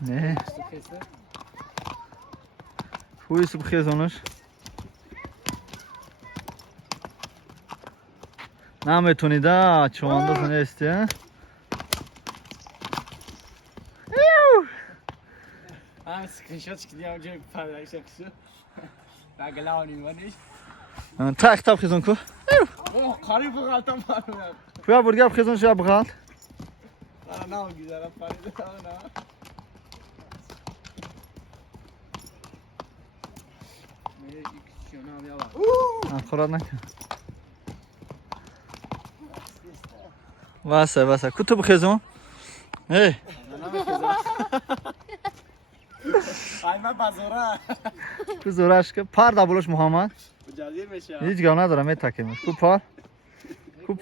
نه خوی سو بخیزونش نمیتونی دا چوانده سنیستی ها هم سکرینشات چکیدیم اونجا پرداش شکشو بگلا آنیمانیش تاک تاب خیزون کو اوه قریب بغلتم پرداش خویا برگه بخیزون شو بغال نه نه گیزارم پرداش نه خورد نکن واسه واسه کتو بخیزون ای ای من بازاره تو زورش که پار دابلوش محمد جزیر میشه هیچ گام ندارم میتکیمش کو پار کو